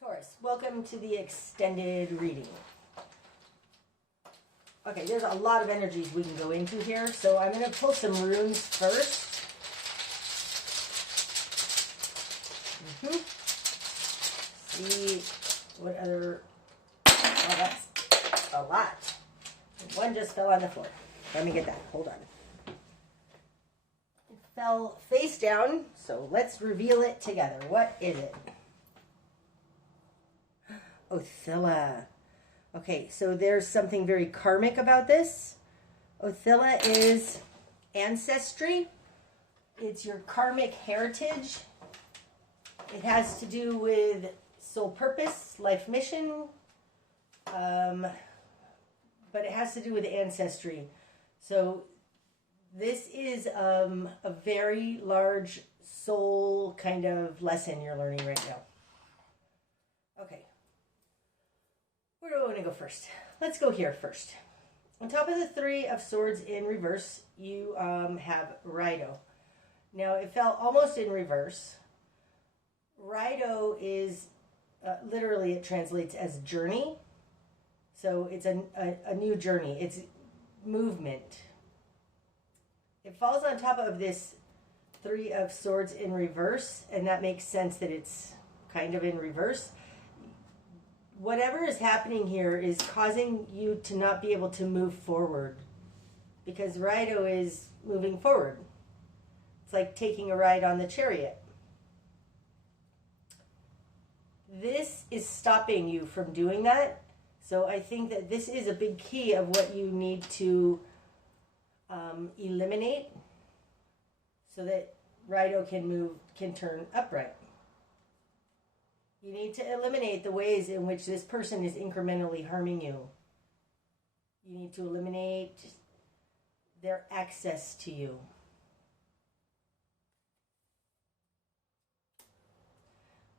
Taurus, welcome to the extended reading. Okay, there's a lot of energies we can go into here, so I'm going to pull some runes first. See what other... Oh, that's a lot. One just fell on the floor. Let me get that. Hold on. It fell face down, so let's reveal it together. What is it? Othilla. Okay, so there's something very karmic about this. Othilla is ancestry. It's your karmic heritage. It has to do with soul purpose, life mission, but it has to do with ancestry. So this is a very large soul kind of lesson you're learning right now. Okay. Where do I want to go first? Let's go here first. On top of the Three of Swords in reverse, you have Waite. Now, it fell almost in reverse. Waite is, literally it translates as journey. So it's a new journey. It's movement. It falls on top of this Three of Swords in reverse, and that makes sense that it's kind of in reverse. Whatever is happening here is causing you to not be able to move forward, because Waite is moving forward. It's like taking a ride on the chariot. This is stopping you from doing that. So I think that this is a big key of what you need to eliminate so that Waite can turn upright. You need to eliminate the ways in which this person is incrementally harming you. You need to eliminate their access to you.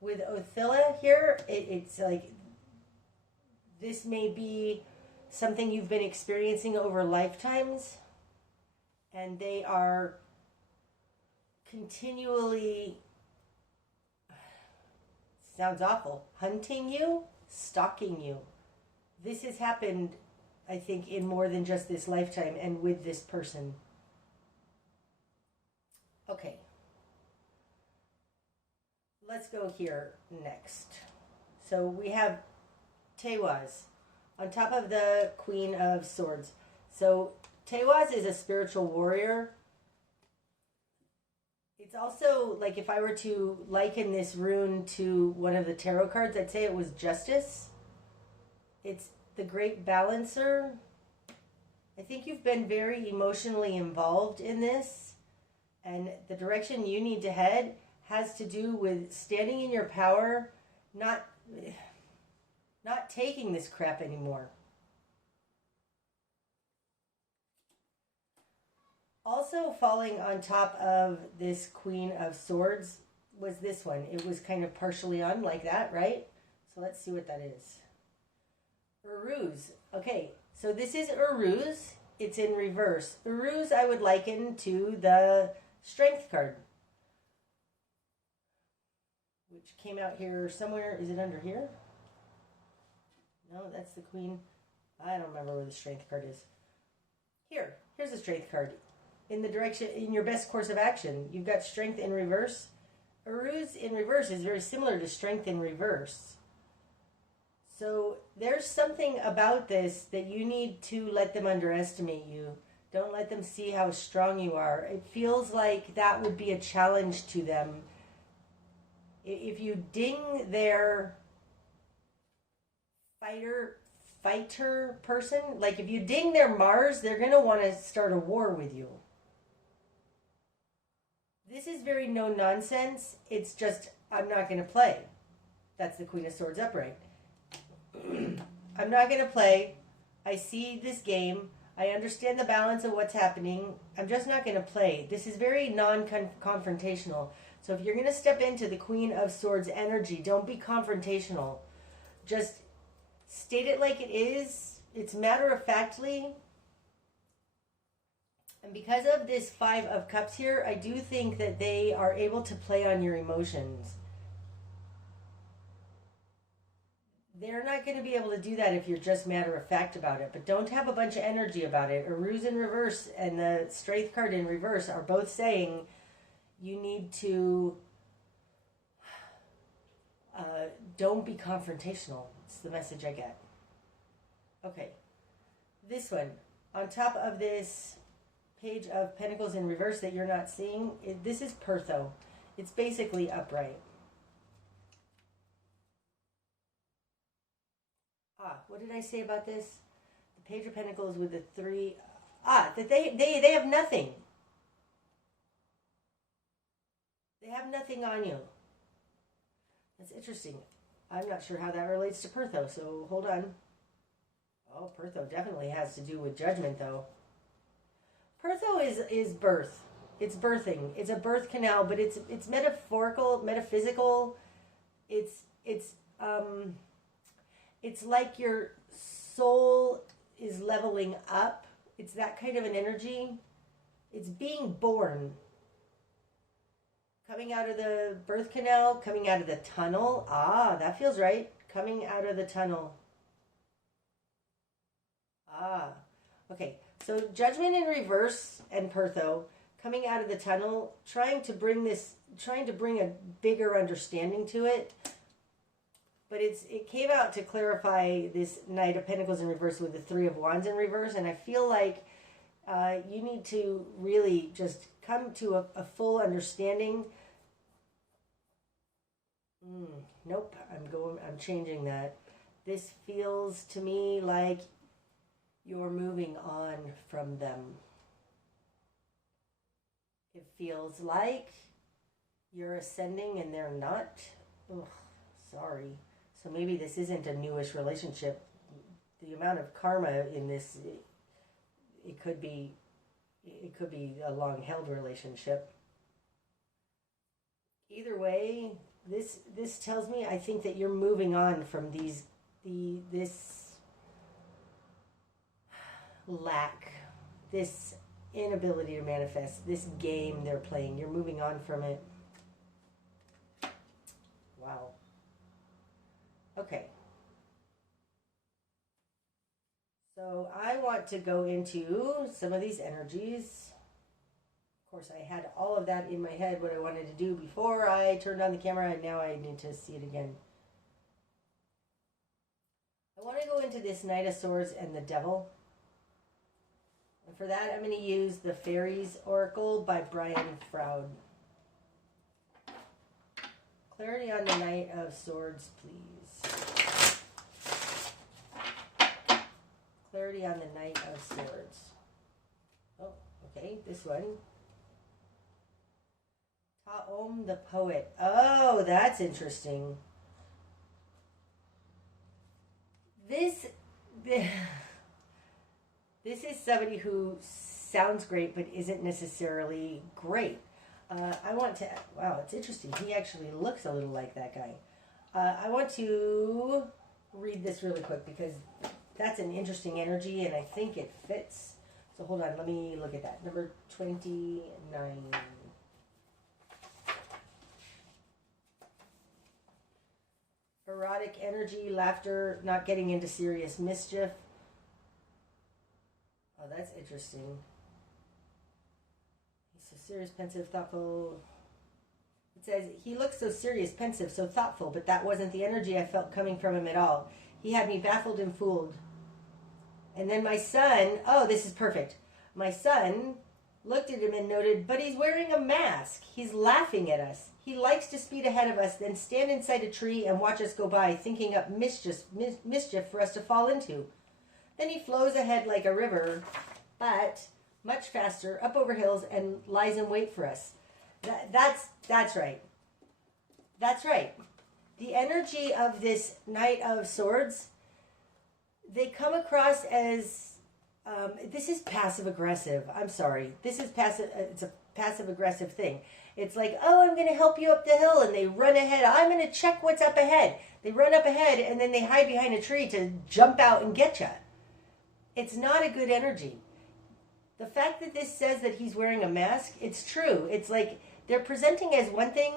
With Othilla here, it's like this may be something you've been experiencing over lifetimes, and they are continually... Sounds awful. Hunting you, stalking you. This has happened, I think, in more than just this lifetime and with this person. Okay. Let's go here next. So we have Taurus on top of the Queen of Swords. So Taurus is a spiritual warrior. It's also, like, if I were to liken this rune to one of the tarot cards, I'd say it was Justice. It's the Great Balancer. I think you've been very emotionally involved in this, and the direction you need to head has to do with standing in your power, not taking this crap anymore. Also falling on top of this Queen of Swords was this one. It was kind of partially on like that, right? So let's see what that is. Uruz. Okay, so this is Uruz. It's in reverse. Uruz I would liken to the Strength card, which came out here somewhere. Is it under here? No, that's the Queen. I don't remember where the Strength card is. Here's the Strength card. In the direction, in your best course of action, you've got Strength in reverse. Uruz in reverse is very similar to Strength in reverse. So there's something about this that you need to let them underestimate you. Don't let them see how strong you are. It feels like that would be a challenge to them. If you ding their fighter person, like if you ding their Mars, they're going to want to start a war with you. This is very no nonsense. It's just, I'm not going to play. That's the Queen of Swords upright. I'm not going to play. I see this game. I understand the balance of what's happening. I'm just not going to play. This is very non-confrontational. So if you're going to step into the Queen of Swords energy, don't be confrontational. Just state it like it is. It's matter-of-factly. And because of this Five of Cups here, I do think that they are able to play on your emotions. They're not going to be able to do that if you're just matter of fact about it, but don't have a bunch of energy about it. Aru's in reverse and the Strength card in reverse are both saying you need to don't be confrontational. It's the message I get. Okay, this one. On top of this Page of Pentacles in reverse that you're not seeing, this is Pertho. It's basically upright. What did I say about this? The Page of Pentacles with the 3. That they have nothing. They have nothing on you. That's interesting. I'm not sure how that relates to Pertho, so hold on. Oh, Pertho definitely has to do with judgment, though. Pertho is birth. It's birthing. It's a birth canal, but it's metaphorical, metaphysical. It's like your soul is leveling up. It's that kind of an energy. It's being born. Coming out of the birth canal, coming out of the tunnel. That feels right. Coming out of the tunnel. Okay. So Judgment in reverse and Pertho, coming out of the tunnel, trying to bring a bigger understanding to it. But it came out to clarify this Knight of Pentacles in reverse with the 3 of Wands in reverse, and I feel like you need to really just come to a full understanding. Nope, I'm changing that. This feels to me like you're moving on from them. It feels like you're ascending and they're not. Ugh, sorry. So maybe this isn't a newish relationship. The amount of karma in this, it could be a long-held relationship. Either way, this tells me I think that you're moving on from this lack, this inability to manifest, this game they're playing. You're moving on from it. Wow. Okay. So I want to go into some of these energies. Of course, I had all of that in my head, what I wanted to do before I turned on the camera, and now I need to see it again. I want to go into this Knight of Swords and the Devil. And for that, I'm going to use the Fairies Oracle by Brian Froud. Clarity on the Knight of Swords, please. Clarity on the Knight of Swords. Oh, okay, this one. Ta'om the Poet. Oh, that's interesting. This is somebody who sounds great but isn't necessarily great. Wow, it's interesting. He actually looks a little like that guy. I want to read this really quick because that's an interesting energy and I think it fits. So hold on, let me look at that. Number 29. Erotic energy, laughter, not getting into serious mischief. Oh, that's interesting. He's so serious, pensive, thoughtful. It says, he looks so serious, pensive, so thoughtful, but that wasn't the energy I felt coming from him at all. He had me baffled and fooled. And then my son, oh, this is perfect. My son looked at him and noted, but he's wearing a mask. He's laughing at us. He likes to speed ahead of us, then stand inside a tree and watch us go by, thinking up mischief for us to fall into. Then he flows ahead like a river, but much faster, up over hills, and lies in wait for us. That's right. That's right. The energy of this Knight of Swords, they come across as, this is passive-aggressive. I'm sorry. This is passive. It's a passive-aggressive thing. It's like, oh, I'm going to help you up the hill, and they run ahead. I'm going to check what's up ahead. They run up ahead, and then they hide behind a tree to jump out and get you. It's not a good energy. The fact that this says that he's wearing a mask, it's true. It's like they're presenting as one thing,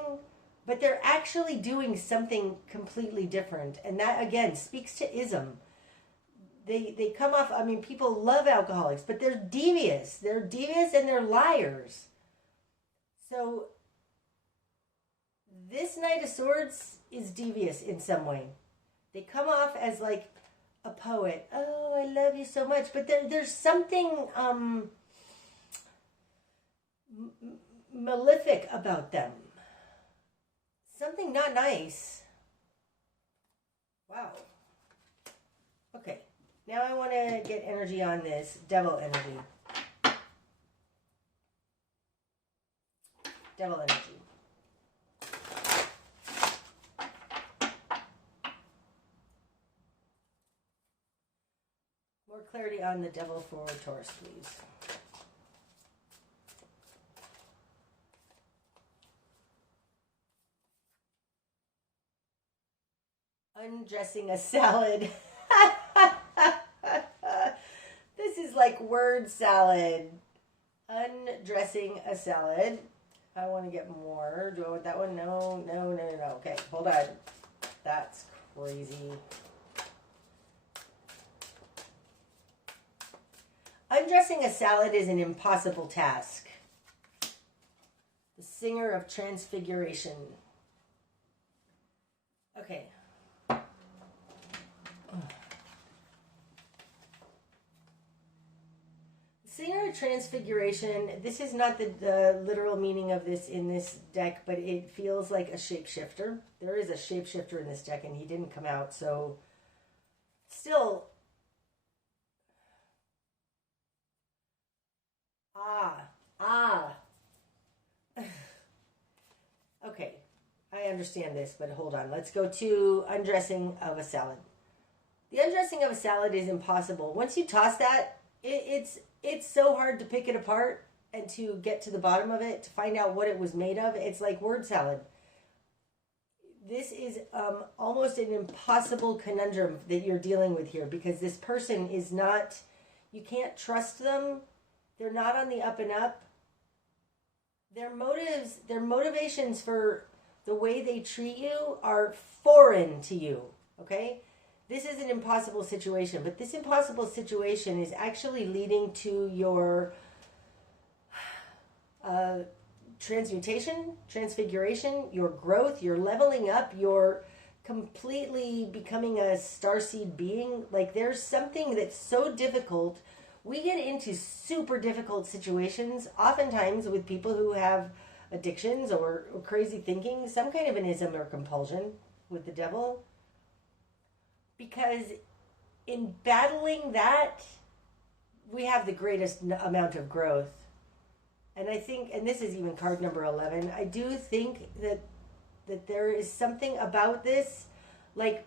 but they're actually doing something completely different. And that, again, speaks to ism. They come off, I mean, people love alcoholics, but they're devious. They're devious and they're liars. So this Knight of Swords is devious in some way. They come off as like a poet. Oh, I love you so much. But there's something malefic about them. Something not nice. Wow. Okay. Now I want to get energy on this devil energy. Devil energy. More clarity on the devil for Taurus, please. Undressing a salad. This is like word salad. Undressing a salad. I want to get more. Do I want that one? No. Okay, hold on. That's crazy. Undressing a salad is an impossible task. The singer of transfiguration. Okay. Singer of Transfiguration, this is not the literal meaning of this in this deck, but it feels like a shapeshifter. There is a shapeshifter in this deck, and he didn't come out, so still. Okay, I understand this, but hold on. Let's go to undressing of a salad. The undressing of a salad is impossible. Once you toss that, it's so hard to pick it apart and to get to the bottom of it, to find out what it was made of. It's like word salad. This is almost an impossible conundrum that you're dealing with here, because this person is not, you can't trust them. They're not on the up and up. Their motives, their motivations for the way they treat you are foreign to you, okay? This is an impossible situation, but this impossible situation is actually leading to your transmutation, transfiguration, your growth, your leveling up, your completely becoming a starseed being. Like, there's something that's so difficult. We get into super difficult situations, oftentimes with people who have addictions or crazy thinking, some kind of an ism or compulsion with the devil. Because in battling that, we have the greatest amount of growth. And I think, and this is even card number 11, I do think that there is something about this, like,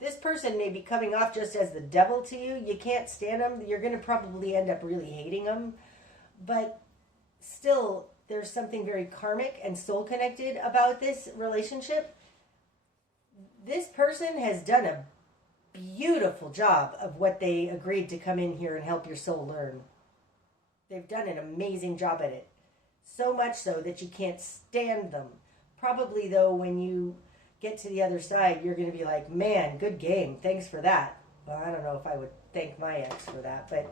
this person may be coming off just as the devil to you. You can't stand them. You're going to probably end up really hating them. But still, there's something very karmic and soul connected about this relationship. This person has done a beautiful job of what they agreed to come in here and help your soul learn. They've done an amazing job at it. So much so that you can't stand them. Probably, though, when you get to the other side, you're going to be like, man, good game. Thanks for that. Well, I don't know if I would thank my ex for that, but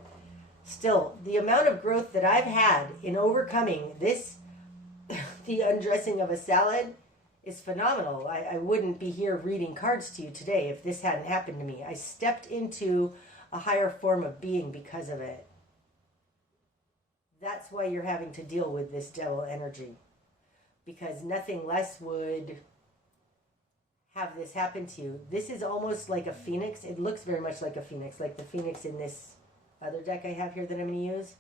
still, the amount of growth that I've had in overcoming this, the undressing of a salad, is phenomenal. I wouldn't be here reading cards to you today if this hadn't happened to me. I stepped into a higher form of being because of it. That's why you're having to deal with this devil energy, because nothing less would have this happen to you. This is almost like a phoenix. It looks very much like a phoenix, like the phoenix in this other deck I have here that I'm going to use.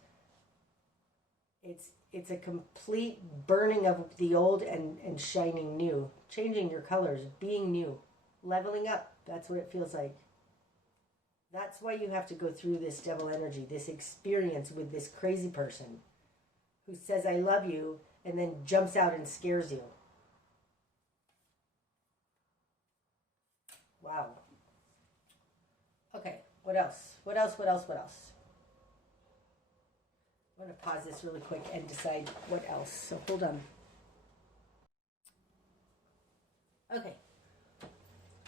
It's a complete burning of the old and shining new, changing your colors, being new, leveling up. That's what it feels like. That's why you have to go through this devil energy, this experience with this crazy person who says, I love you, and then jumps out and scares you. Wow. Okay, what else? What else? I'm going to pause this really quick and decide what else. So hold on.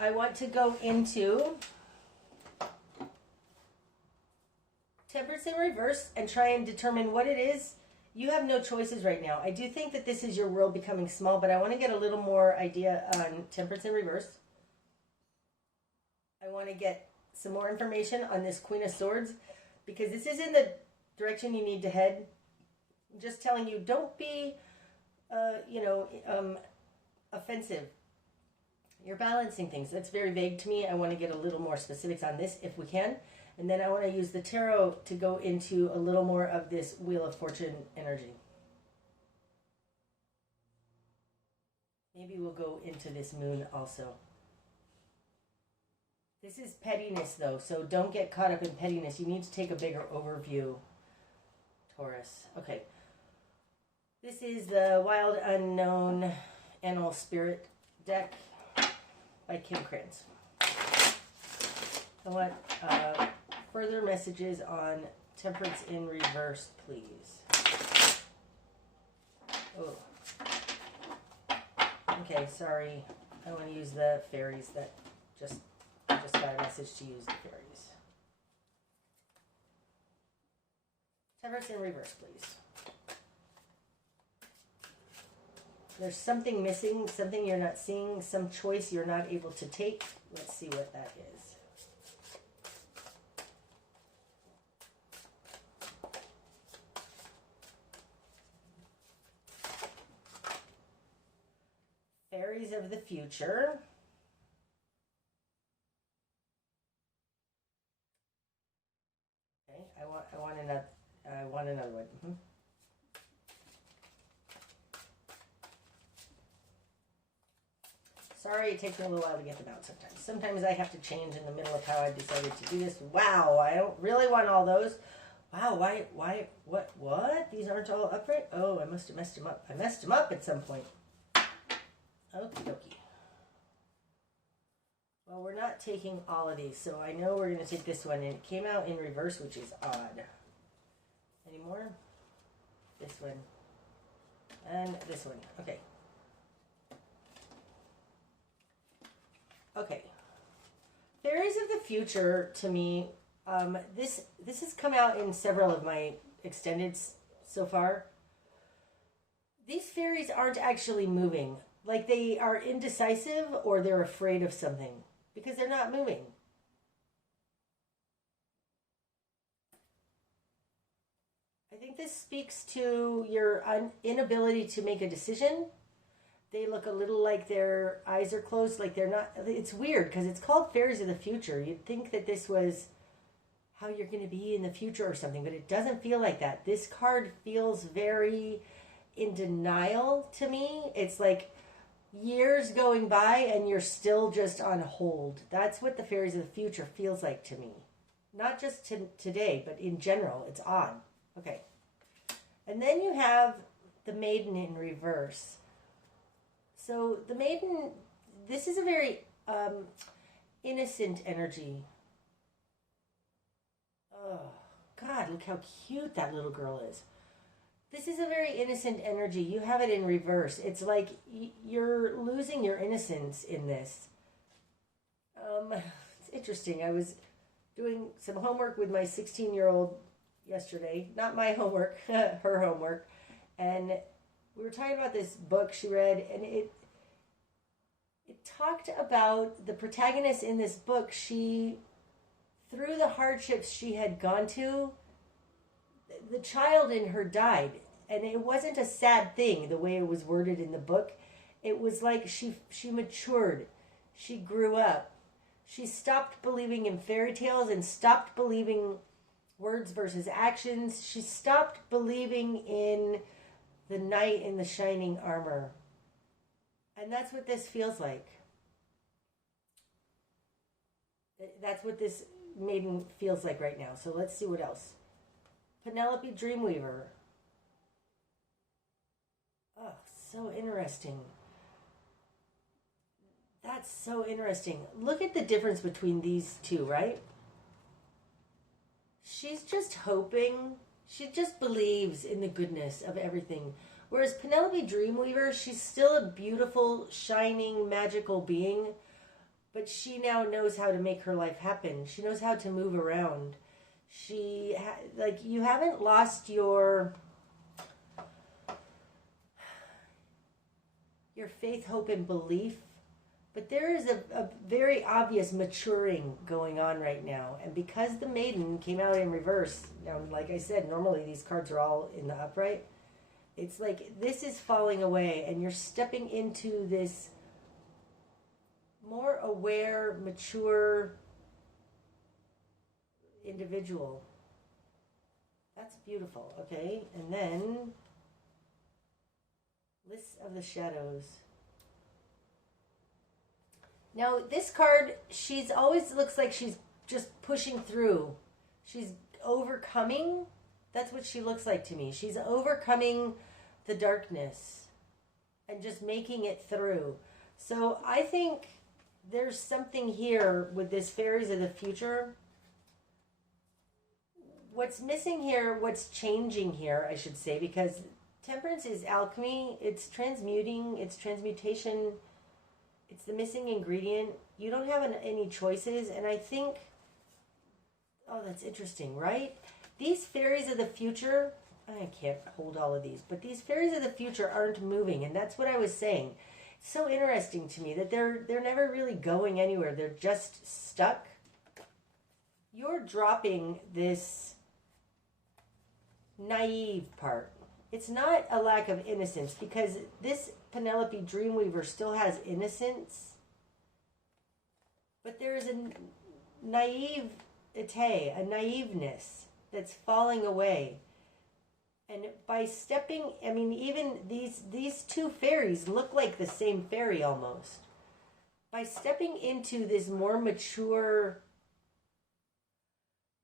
I want to go into Temperance in reverse and try and determine what it is. You have no choices right now. I do think that this is your world becoming small, but I want to get a little more idea on Temperance in reverse. I want to get some more information on this Queen of Swords, because this is in the direction you need to head. I'm just telling you, don't be, offensive. You're balancing things. That's very vague to me. I want to get a little more specifics on this if we can. And then I want to use the tarot to go into a little more of this Wheel of Fortune energy. Maybe we'll go into this moon also. This is pettiness though, so don't get caught up in pettiness. You need to take a bigger overview, Taurus. Okay. This is the Wild Unknown Animal Spirit deck by Kim Krantz. I want further messages on Temperance in reverse, please. Oh. Okay, sorry. I want to use the fairies that I just got a message to use the fairies. Temperance in reverse, please. There's something missing, something you're not seeing, some choice you're not able to take. Let's see what that is. Fairies of the future. Okay, I want another one. Mm-hmm. Sorry, it takes me a little while to get them out sometimes. Sometimes I have to change in the middle of how I decided to do this. Wow, I don't really want all those. Wow, what? These aren't all upright? Oh, I must have messed them up. I messed them up at some point. Okie dokie. Well, we're not taking all of these, so I know we're going to take this one. And it came out in reverse, which is odd. Any more? This one. And this one. Okay. Okay. Fairies of the future, to me, this has come out in several of my extendeds so far. These fairies aren't actually moving. Like they are indecisive or they're afraid of something because they're not moving. I think this speaks to your inability to make a decision. They look a little like their eyes are closed, like they're not. It's weird because it's called Fairies of the Future. You'd think that this was how you're going to be in the future or something, but it doesn't feel like that. This card feels very in denial to me. It's like years going by and you're still just on hold. That's what the Fairies of the Future feels like to me. Not just today, but in general. It's odd. Okay. And then you have the Maiden in reverse. So the Maiden, this is a very innocent energy. Oh, God, look how cute that little girl is. This is a very innocent energy. You have it in reverse. It's like you're losing your innocence in this. It's interesting. I was doing some homework with my 16-year-old yesterday. Not my homework, her homework. And we were talking about this book she read, and it talked about the protagonist in this book. She, through the hardships she had gone to, the child in her died. And it wasn't a sad thing the way it was worded in the book. It was like she matured. She grew up. She stopped believing in fairy tales and stopped believing words versus actions. She stopped believing in the knight in the shining armor. And that's what this feels like. That's what this maiden feels like right now. So let's see what else. Penelope Dreamweaver. Oh, so interesting. That's so interesting. Look at the difference between these two, right? She's just hoping. She just believes in the goodness of everything. Whereas Penelope Dreamweaver, she's still a beautiful, shining, magical being. but she now knows how to make her life happen. She knows how to move around. Like, you haven't lost your faith, hope, and belief, but there is a very obvious maturing going on right now. And because the Maiden came out in reverse, now, like I said, normally these cards are all in the upright. It's like this is falling away, and you're stepping into this more aware, mature individual. That's beautiful, okay? And then List of the Shadows. Now, this card, she's always looks like she's just pushing through. She's overcoming. That's what she looks like to me. She's overcoming the darkness and just making it through. So I think there's something here with this Fairies of the Future. What's missing here, what's changing here, I should say, because Temperance is alchemy, it's transmuting, it's transmutation, it's the missing ingredient. You don't have any choices, and I think, oh, that's interesting, right? These Fairies of the Future, I can't hold all of these, but these Fairies of the Future aren't moving, and that's what I was saying. It's so interesting to me that they're never really going anywhere. They're just stuck. You're dropping this naive part. It's not a lack of innocence, because this Penelope Dreamweaver still has innocence, but there is a naivete, a naiveness that's falling away. And by stepping, I mean, even these two fairies look like the same fairy almost. By stepping into this more mature,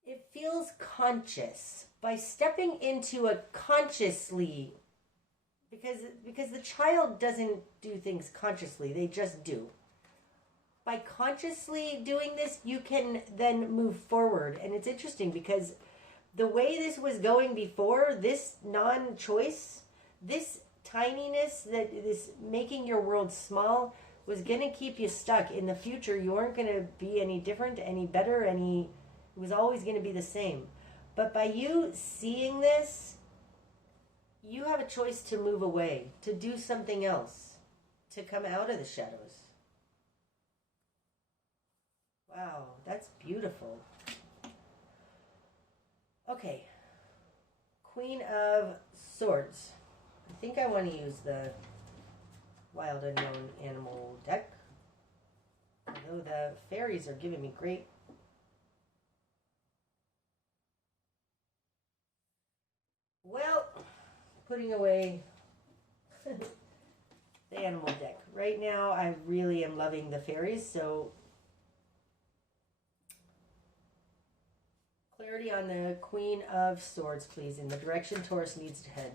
it feels conscious. By stepping into a consciously, because the child doesn't do things consciously, they just do. By consciously doing this, you can then move forward. And it's interesting because the way this was going before, this non-choice, this tininess, that this making your world small, was going to keep you stuck. In the future, you weren't going to be any different, any better, it was always going to be the same. But by you seeing this, you have a choice to move away, to do something else, to come out of the shadows. Wow, that's beautiful. Okay, Queen of Swords. I think I want to use the Wild Unknown Animal deck. Although the fairies are giving me great. Well, putting away the animal deck. Right now, I really am loving the fairies, so clarity on the Queen of Swords, please, in the direction Taurus needs to head.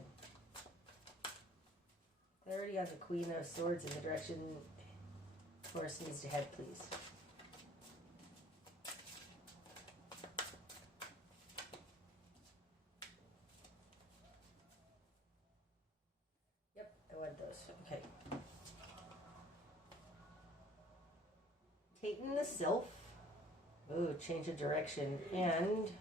Clarity on the Queen of Swords in the direction Taurus needs to head, please. Yep, I want those. Okay. Taten the Sylph. Ooh, change of direction. And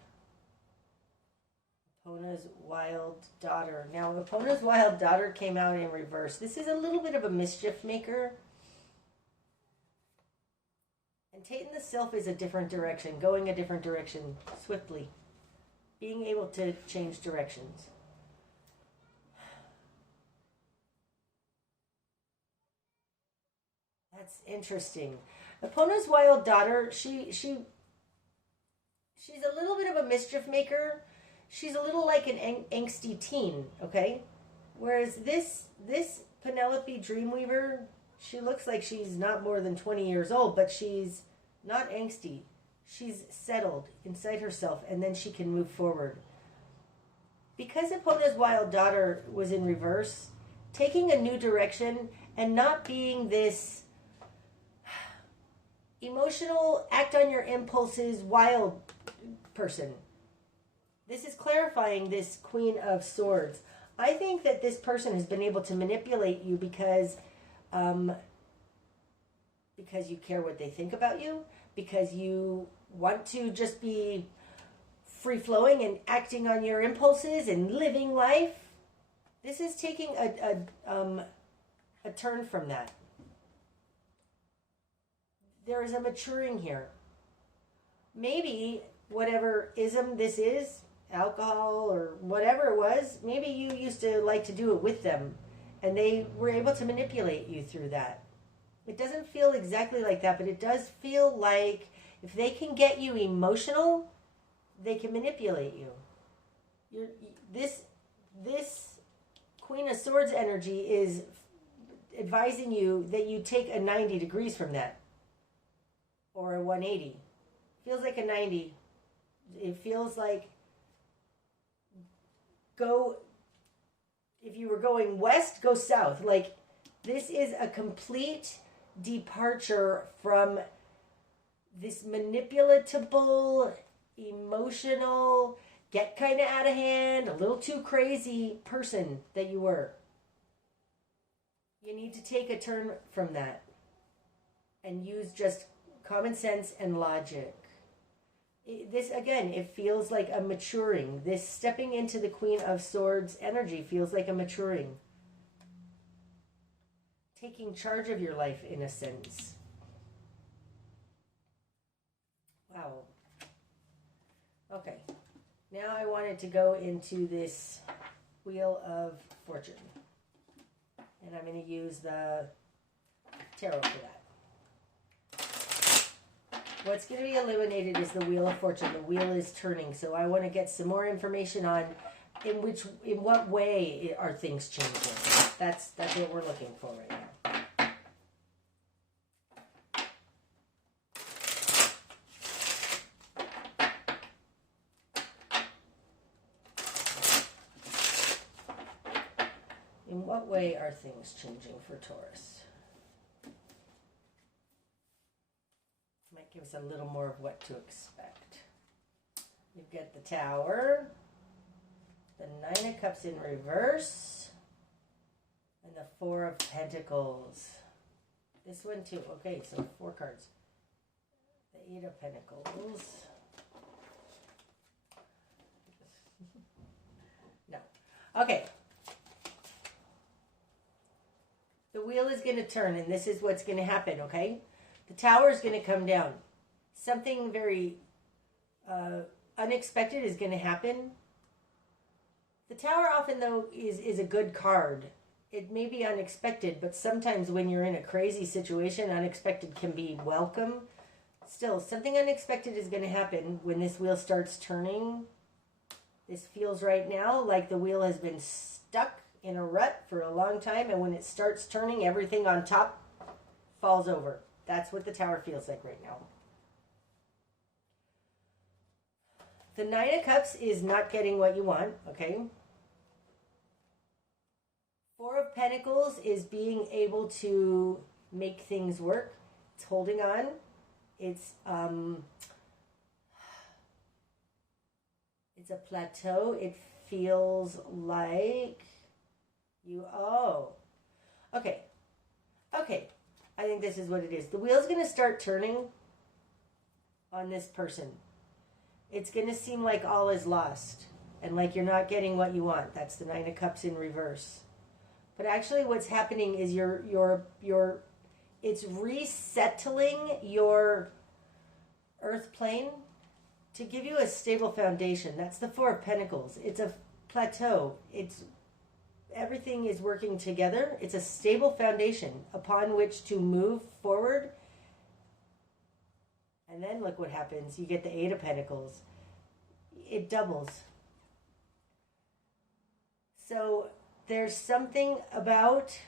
Epona's Wild Daughter. Now, Epona's Wild Daughter came out in reverse. This is a little bit of a mischief maker. And Taten the Sylph is a different direction, going a different direction swiftly. Being able to change directions. That's interesting. Epona's Wild Daughter, she's a little bit of a mischief maker. She's a little like an angsty teen, okay? Whereas this Penelope Dreamweaver, she looks like she's not more than 20 years old, but she's not angsty. She's settled inside herself, and then she can move forward. Because Epona's Wild Daughter was in reverse, taking a new direction and not being this emotional, act on your impulses, wild person. This is clarifying this Queen of Swords. I think that this person has been able to manipulate you because because you care what they think about you, because you want to just be free-flowing and acting on your impulses and living life. This is taking a turn from that. There is a maturing here. Maybe whatever ism this is, alcohol or whatever it was, maybe you used to like to do it with them and they were able to manipulate you through that. It doesn't feel exactly like that, but it does feel like if they can get you emotional, they can manipulate you. This Queen of Swords energy is advising you that you take a 90 degrees from that, or a 180. Feels like a 90. It feels like if you were going west, go south. Like, this is a complete departure from this manipulatable, emotional, get kind of out of hand, a little too crazy person that you were. You need to take a turn from that and use just common sense and logic. This, again, it feels like a maturing. This stepping into the Queen of Swords energy feels like a maturing. Taking charge of your life, in a sense. Wow. Okay. Now I wanted to go into this Wheel of Fortune. And I'm going to use the tarot for that. What's going to be eliminated is the Wheel of Fortune. The wheel is turning. So I want to get some more information on in what way are things changing. That's what we're looking for right now. In what way are things changing for Taurus? Might give us a little more of what to expect. You've got the Tower, the Nine of Cups in reverse, and the Four of Pentacles. This one too. Okay, so 4 cards. The Eight of Pentacles. No. Okay. The wheel is going to turn, and this is what's going to happen, okay? The Tower is going to come down. Something very unexpected is going to happen. The Tower often, though, is a good card. It may be unexpected, but sometimes when you're in a crazy situation, unexpected can be welcome. Still, something unexpected is going to happen when this wheel starts turning. This feels right now like the wheel has been stuck in a rut for a long time, and when it starts turning, everything on top falls over. That's what the Tower feels like right now. The Nine of Cups is not getting what you want, okay? Four of Pentacles is being able to make things work. It's holding on. It's a plateau. It feels like okay. I think this is what it is. The wheel's going to start turning on this person. It's going to seem like all is lost and like you're not getting what you want. That's the Nine of Cups in reverse. But actually what's happening is it's resettling your earth plane to give you a stable foundation. That's the Four of Pentacles. It's a plateau. Everything is working together. It's a stable foundation upon which to move forward. And then look what happens. You get the Eight of Pentacles. It doubles. So there's something about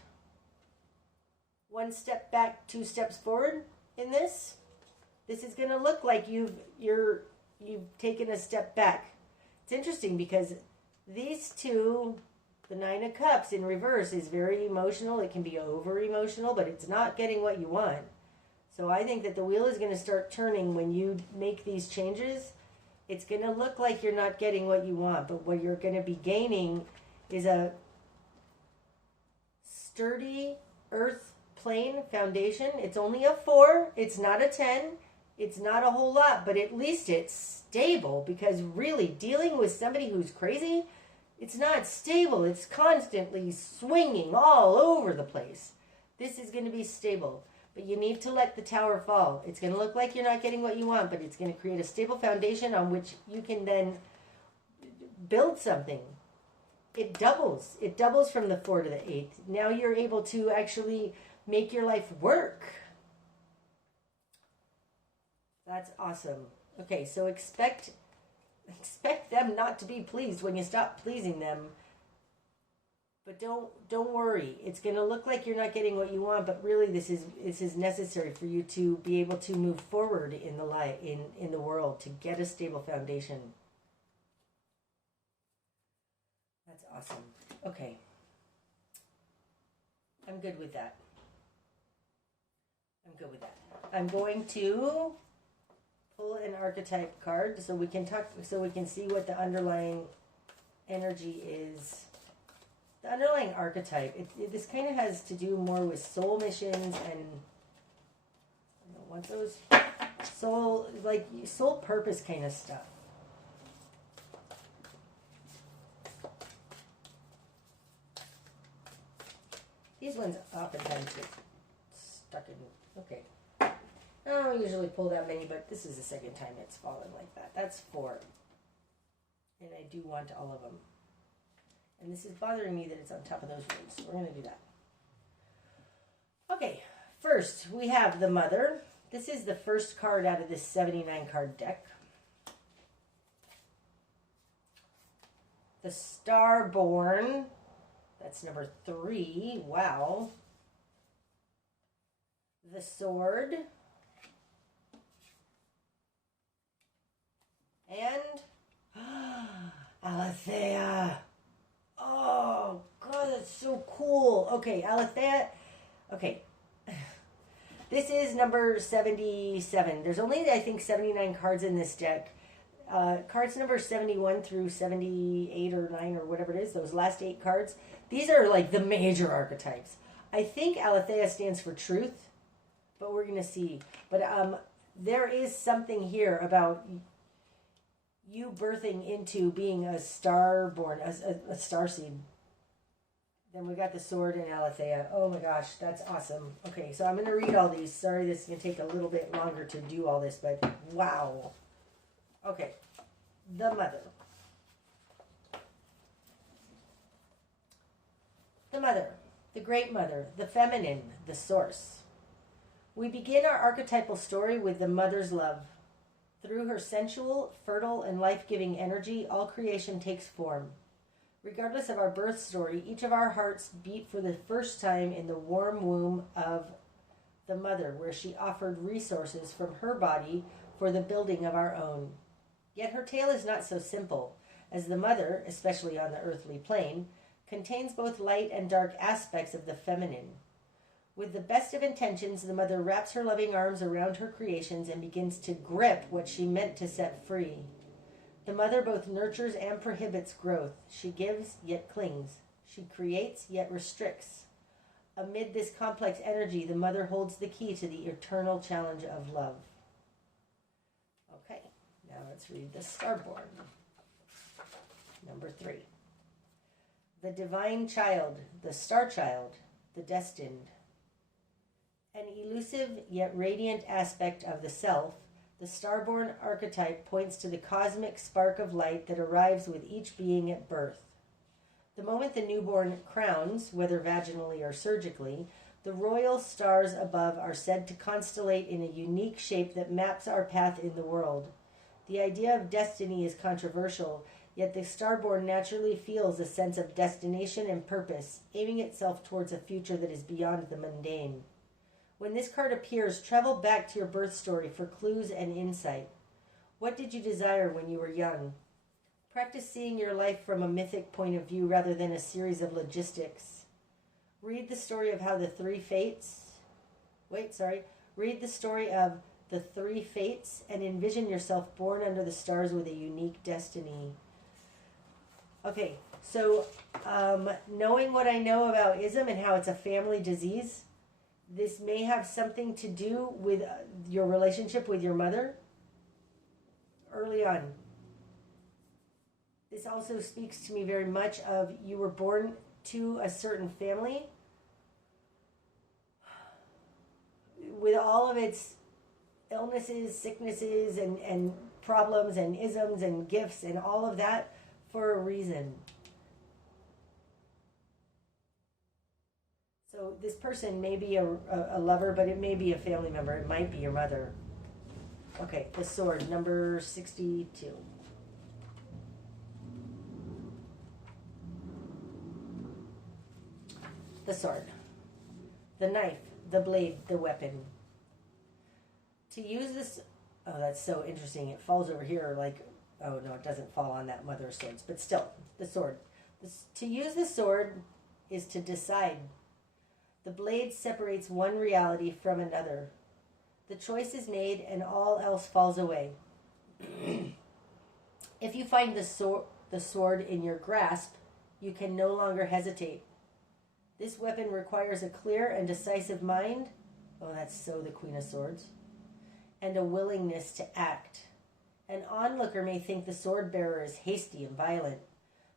1 step back, 2 steps forward in this. This is going to look like you've taken a step back. It's interesting because these two, the Nine of Cups in reverse, is very emotional. It can be over emotional, but it's not getting what you want. So I think that the wheel is going to start turning when you make these changes. It's going to look like you're not getting what you want, but what you're going to be gaining is a sturdy earth plane foundation. It's only a 4. It's not a 10. It's not a whole lot, but at least it's stable, because really dealing with somebody who's crazy, it's not stable. It's constantly swinging all over the place. This is going to be stable, but you need to let the tower fall. It's going to look like you're not getting what you want, but it's going to create a stable foundation on which you can then build something. It doubles. It doubles from the 4 to the 8. Now you're able to actually make your life work. That's awesome. Okay, so expect them not to be pleased when you stop pleasing them. But don't worry. It's going to look like you're not getting what you want, but really this is necessary for you to be able to move forward in the light, in the world, to get a stable foundation. That's awesome. Okay. I'm good with that. I'm going to pull an archetype card so we can see what the underlying energy is. The underlying archetype, this kind of has to do more with soul missions and I don't want those soul purpose kind of stuff. These ones oftentimes get stuck in. Okay. I don't usually pull that many, but this is the second time it's fallen like that. That's 4. And I do want all of them. And this is bothering me that it's on top of those ones. So we're going to do that. Okay. First, we have the Mother. This is the first card out of this 79 card deck. The Starborn. That's number 3. Wow. The Sword. And Alethea. Oh, God, that's so cool. Okay, Alethea. Okay. This is number 77. There's only, I think, 79 cards in this deck. Cards number 71 through 78 or 9 or whatever it is, those last 8 cards, these are like the major archetypes. I think Alethea stands for truth, but we're going to see. But there is something here about you birthing into being a starborn, a starseed. Then we got the Sword and Alethea. Oh my gosh, that's awesome. Okay, so I'm going to read all these. Sorry, this is going to take a little bit longer to do all this, but wow. Okay, the Mother. The Mother, the Great Mother, the Feminine, the Source. We begin our archetypal story with the Mother's love. Through her sensual, fertile, and life-giving energy, all creation takes form. Regardless of our birth story, each of our hearts beat for the first time in the warm womb of the Mother, where she offered resources from her body for the building of our own. Yet her tale is not so simple, as the Mother, especially on the earthly plane, contains both light and dark aspects of the feminine. With the best of intentions, the Mother wraps her loving arms around her creations and begins to grip what she meant to set free. The Mother both nurtures and prohibits growth. She gives, yet clings. She creates, yet restricts. Amid this complex energy, the Mother holds the key to the eternal challenge of love. Okay, now let's read the Starborn. Number 3. The Divine Child, the Star Child, the Destined. An elusive yet radiant aspect of the self, the Starborn archetype points to the cosmic spark of light that arrives with each being at birth. The moment the newborn crowns, whether vaginally or surgically, the royal stars above are said to constellate in a unique shape that maps our path in the world. The idea of destiny is controversial, yet the Starborn naturally feels a sense of destination and purpose, aiming itself towards a future that is beyond the mundane. When this card appears, travel back to your birth story for clues and insight. What did you desire when you were young? Practice seeing your life from a mythic point of view rather than a series of logistics. Read the story of how the three fates... Read the story of the 3 fates and envision yourself born under the stars with a unique destiny. Okay, so knowing what I know about ism and how it's a family disease, This may have something to do with your relationship with your mother early on. This also speaks to me very much of you were born to a certain family with all of its illnesses, sicknesses, and problems and isms and gifts and all of that for a reason. So this person may be a lover, but it may be a family member. It might be your mother. Okay, the sword, number 62. The sword, the knife, the blade, the weapon. To use this, oh, that's so interesting. It falls over here like, oh no, it doesn't fall on that mother of swords, but still, the sword. To use the sword is to decide. The blade separates one reality from another. The choice is made and all else falls away. If you find the sword in your grasp, you can no longer hesitate. This weapon requires a clear and decisive mind. Oh, that's so the Queen of Swords. And a willingness to act. An onlooker may think the sword bearer is hasty and violent,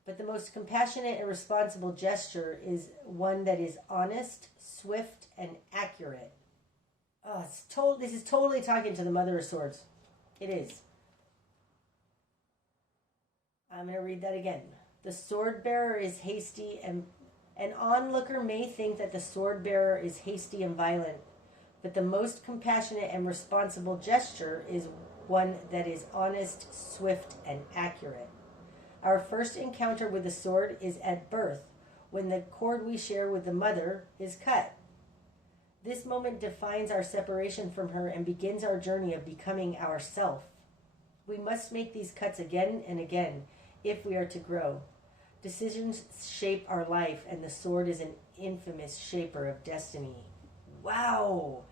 but the most compassionate and responsible gesture is one that is honest, swift, and accurate. Oh, this is totally talking to the Mother of Swords. It is. I'm going to read that again. The sword bearer is hasty, and an onlooker may think that the sword bearer is hasty and violent, but the most compassionate and responsible gesture is one that is honest, swift, and accurate. Our first encounter with the sword is at birth, when the cord we share with the mother is cut. This moment defines our separation from her and begins our journey of becoming ourself. We must make these cuts again and again if we are to grow. Decisions shape our life, and the sword is an infamous shaper of destiny. Wow!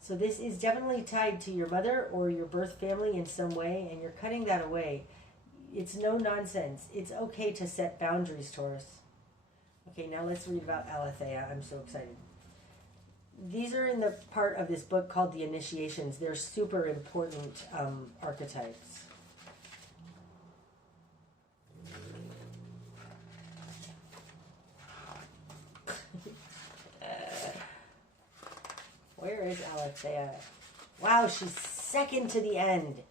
So this is definitely tied to your mother or your birth family in some way, and you're cutting that away. It's no nonsense. It's okay to set boundaries, Taurus. Okay, now let's read about Aletheia. I'm so excited. These are in the part of this book called the Initiations. They're super important archetypes. Where is Aletheia? Wow, she's second to the end.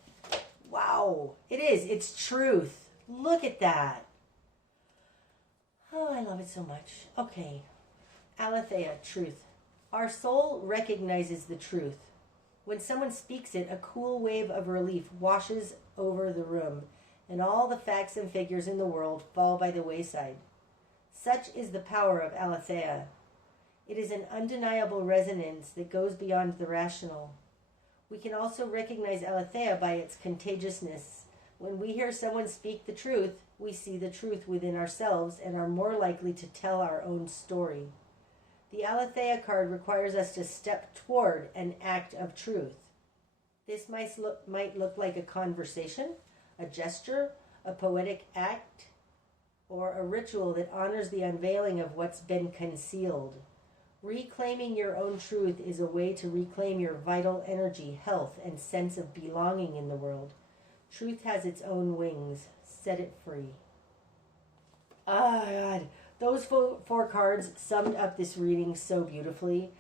Wow, it is. It's truth. Look at that. Oh, I love it so much. Okay, Aletheia, truth. Our soul recognizes the truth. When someone speaks it, a cool wave of relief washes over the room, and all the facts and figures in the world fall by the wayside. Such is the power of Aletheia. It is an undeniable resonance that goes beyond the rational. We can also recognize Aletheia by its contagiousness. When we hear someone speak the truth, we see the truth within ourselves and are more likely to tell our own story. The Aletheia card requires us to step toward an act of truth. This might look like a conversation, a gesture, a poetic act, or a ritual that honors the unveiling of what's been concealed. Reclaiming your own truth is a way to reclaim your vital energy, health, and sense of belonging in the world. Truth has its own wings. Set it free. Ah, God. Those four cards summed up this reading so beautifully.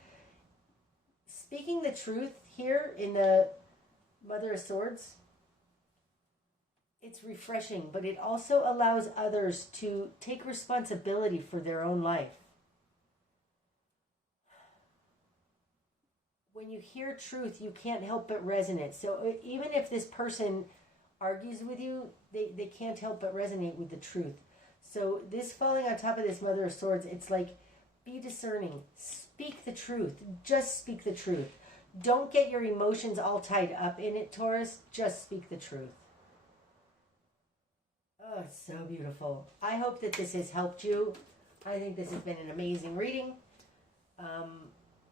Speaking the truth here in the Mother of Swords, it's refreshing, but it also allows others to take responsibility for their own life. When you hear truth, you can't help but resonate. So even if this person argues with you, they can't help but resonate with the truth. So this falling on top of this Mother of Swords, it's like, be discerning. Speak the truth. Just speak the truth. Don't get your emotions all tied up in it, Taurus. Just speak the truth. Oh, it's so beautiful. I hope that this has helped you. I think this has been an amazing reading.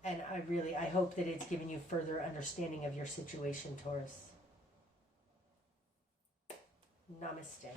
And I hope that it's given you further understanding of your situation, Taurus. Namaste.